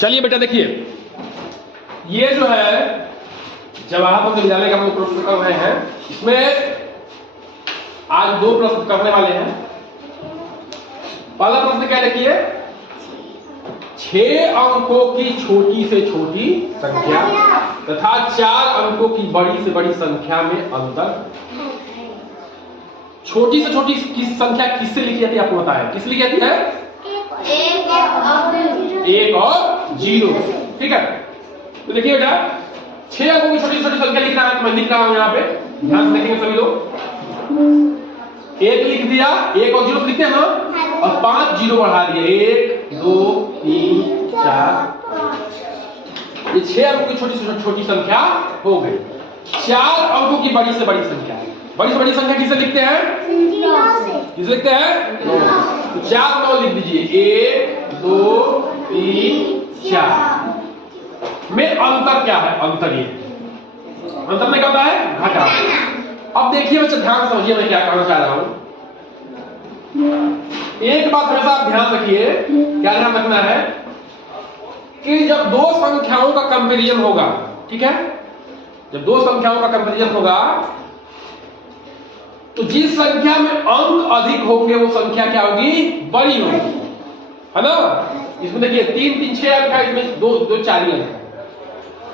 चलिए बेटा देखिए, ये जो है जवाहर नवोदय विद्यालय का हम लोग प्रश्न कर रहे हैं, इसमें आज दो प्रश्न करने वाले हैं। पहला प्रश्न क्या देखिए, 6 अंकों की छोटी से छोटी संख्या तथा 4 अंकों की बड़ी से बड़ी संख्या में अंतर। छोटी से छोटी संख्या किससे लिखी जाती है आपको पता है? किस लिखी जाती है? 1 और 0। ठीक है, तो देखिए बेटा 6 अंकों की छोटी से छोटी संख्या लिखना है, तो मैं लिख रहा हूं यहाँ पे, ध्यान से देखेंगे सभी लोग। 1 लिख दिया, 1 और 0 लिखते हैं ना, और 5 0 बढ़ा दिए, 1 2 3 4 ये 6 अंकों की छोटी से छोटी संख्या हो गई। 4 अंकों की बड़ी से बड़ी संख्या, बड़ी से बड़ी संख्या किसे लिखते हैं? किसे लिखते हैं? तो 4 9 लिख दीजिए, 1 2 3 4 में अंतर क्या है? अंतर ये अंतर में क्या होता है? घटा। अब देखिए बच्चे ध्यान समझिए मैं क्या कहना चाह रहा हूं। एक बात हमेशा आप ध्यान रखिए, क्या ध्यान रखना है कि जब दो संख्याओं का कंपैरिजन होगा, ठीक है, जब दो संख्याओं का कंपैरिजन होगा तो जिस संख्या में अंक अधिक होंगे वो संख्या क्या होगी? बड़ी होगी, है ना। इसमें देखिए 3 3 6 अंक है, इसमें 2 2 4 अंक है।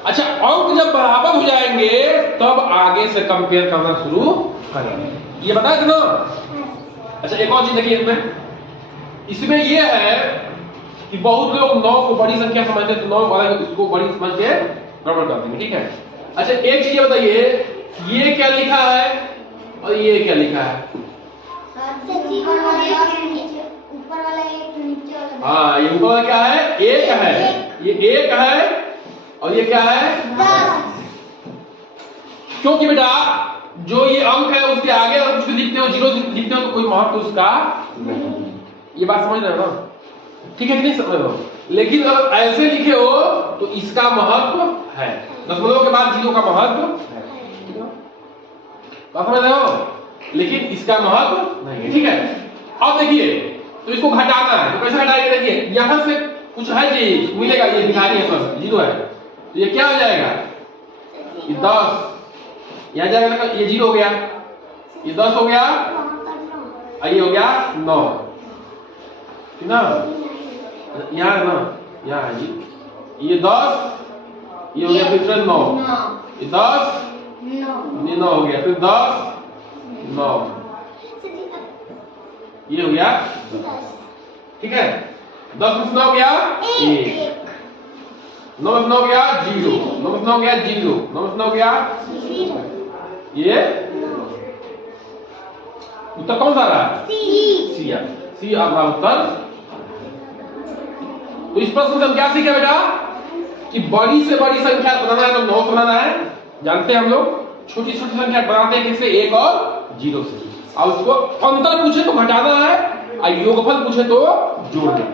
अच्छा, अंक जब बराबर हो जाएंगे तब आगे से कंपेयर करना शुरू करेंगे, ये बताया था ना। अच्छा, एक और चीज देखिए इसमें ये है कि बहुत लोग 9 को बड़ी संख्या समझते हैं, तो 9 वाला इसको बड़ी समझ के गड़बड़ कर देंगे, ठीक है। अच्छा, एक चीज ये बताइए, ये क्या लिखा है और ये क्या लिखा है? हाँ, ये ऊपर वाला क्या है? 1 है, ये 1 है और ये क्या है? 10। क्योंकि बेटा जो ये अंक है उसके आगे अगर कुछ लिखते हो, 0 लिखते हो, तो कोई महत्व उसका नहीं। ये बात समझ रहे हो ना? ठीक है कि नहीं समझ रहे हो? लेकिन अगर ऐसे लिखे हो तो इसका महत्व है, दशमलव के बाद 0 का महत्व है, समझ रहे हो? लेकिन इसका महत्व नहीं है, ठीक है। अब देखिए, तो इसको घटाना है, तो कैसे घटाएंगे? देखिए यहां से कुछ है जी मिलेगा, ये भिखारी है, पर 0 है, तो ये क्या हो जाएगा? ये 10 यहां जाएगा, ये 0 हो गया, ये 10 हो गया, और ये हो गया 9, ठीक ना। यहाँ ना, यहाँ है जी, ये 10, ये हो गया फिर 9, ये 10, ये 9 हो गया, फिर 10 9, ये हो गया 10, ठीक है। 10 में 9 गया 1, 9 में 9 गया 0, 9 में 9 गया 0, 9 में 9 गया, ये उत्तर कौन सा रहा? सी आपका उत्तर। तो इस प्रश्न से हम क्या सीखे बेटा कि बड़ी से बड़ी संख्या बनाना है तो 9 से बनाना है, जानते हैं हम लोग। छोटी छोटी संख्या बनाते हैं किससे? 1 और 0 से। और उसको अंतर पूछे तो घटाना है, और योगफल पूछे तो जोड़ना है,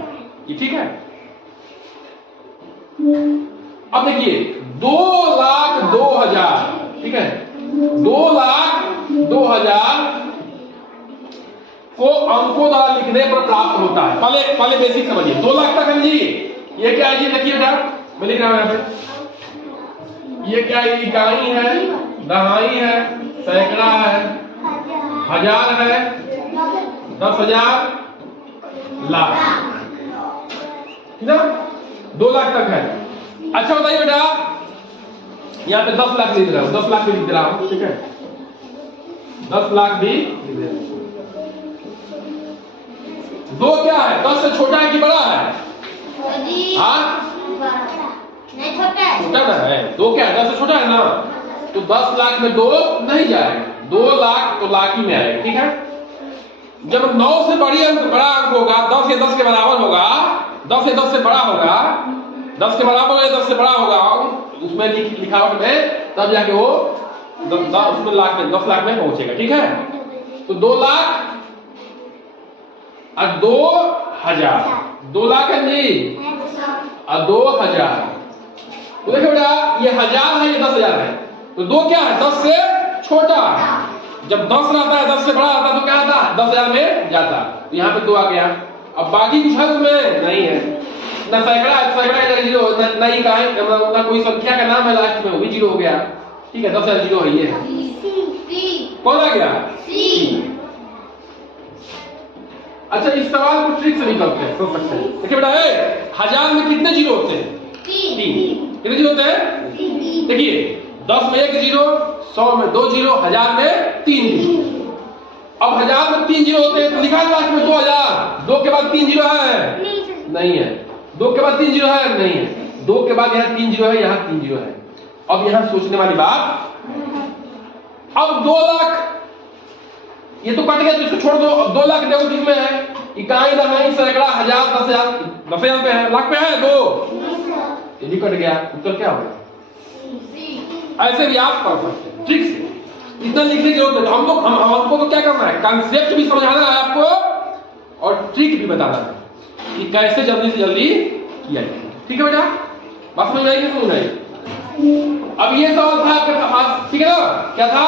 ये ठीक है। अब देखिए 2,02,000, ठीक है, 2,02,000 को अंकों द्वारा लिखने पर प्राप्त होता है। पहले बेसिक समझिए, 2 लाख तक है जी, ये क्या है जी? देखिए बेटा मैं लिख रहा हूं यहाँ पे, ये क्या है? इकाई है, दहाई है, सैकड़ा है, हजार है, 10,000, लाख, ठीक है, 2 लाख तक है। अच्छा बताइए बेटा, यहाँ पे 10 लाख लिख रहा हूं, 10 लाख भी लिख रहा हूं, ठीक है, 10 लाख भी लिख रहा हूं। 2 क्या है? 10 से छोटा है कि बड़ा है? हाँ, छोटा ना है। 2 क्या है? 10 से छोटा है ना, तो 10 लाख में 2 नहीं जाएगा, 2 लाख तो लाख ही में आएगा, ठीक है। जब 9 से बड़ा अंक होगा, 10 या 10 के बराबर होगा, 10 या 10 से बड़ा होगा, 10 के बराबर या 10 से बड़ा होगा उसमें लिखावट में, तब जाके वो उसमें लाख में 10 लाख में पहुंचेगा, ठीक है। तो 2 लाख और 2,000, 2 लाख है जी और 2,000। तो देखो बेटा ये 1000 है, ये 10,000 है, तो 2 क्या है? 10 से छोटा। जब 10 रहता है, 10 से बड़ा आता है तो क्या आता? 10,000 में जाता, तो यहाँ पे 2 आ गया। अब बाकी कुछ है उसमें नहीं है, ना सैकड़ा इधर जीरो, ना ही का है, ना कोई संख्या का नाम है लास्ट में, वो भी जीरो हो गया। ठीक है, 10,000 जीरो है ये। कौन आ गया? अच्छा, इस सवाल को ट्रिक से निकलते हैं, सोच सकते हैं। देखिए बेटा, 1000 में कितने जीरो होते हैं? 3। कितने जीरो होते हैं? देखिए, 10 में 1 जीरो, 100 में 2 जीरो, 1000 में 3 जीरो। अब 1000 में 3 जीरो होते हैं तो लिखा है लास्ट में 2000। 2 के बाद 3 जीरो है? नहीं है। 2 के बाद 3 जीरो है? नहीं है। 2 के बाद यहाँ 3 जीरो है, यहाँ 3 जीरो है। अब यहाँ सोचने वाली बात, अब 2 लाख, ये तो कट गया तो इसको छोड़ दो। अब 2 लाख देखो किसमें है? इकाई, दहाई, सैकड़ा, 1000, 10,000, 10,000 पे है, लाख पे है 2, ये भी कट गया। उत्तर क्या होगा? ऐसे भी आप कर सकते हैं ठीक से, इतना लिखने की जरूरत नहीं। हमको तो क्या करना है, कंसेप्ट भी समझाना है आपको और ट्रिक भी बताना है कि कैसे जल्दी से जल्दी किया जाए। ठीक है बेटा, बात समझ आएगी? समझ आएगी? अब ये सवाल था आपके पास, ठीक है ना? क्या था?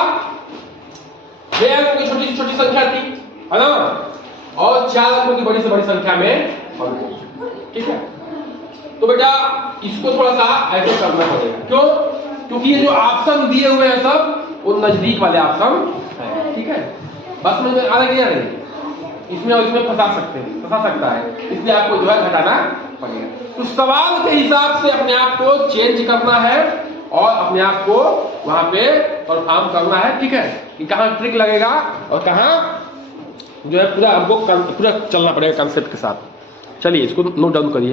दो अंकों की छोटी से छोटी संख्या थी, है ना, और 4 अंकों की बड़ी से बड़ी संख्या में। ठीक है, तो बेटा इसको थोड़ा सा ऐसे करना पड़ेगा। क्यों? क्योंकि ये जो ऑप्शन दिए हुए हैं सब वो नजदीक वाले ऑप्शन है। ठीक है, बस में आ रहा है इसमें और इसमें फंसा सकता है, इसलिए आपको जो है घटाना पड़ेगा। तो सवाल के हिसाब से अपने आप को चेंज करना है और अपने आप को वहां पे परफॉर्म करना है। ठीक है, कि कहाँ ट्रिक लगेगा और कहाँ जो है पूरा हमको पूरा चलना पड़ेगा कंसेप्ट के साथ। चलिए इसको नोट डाउन करिए।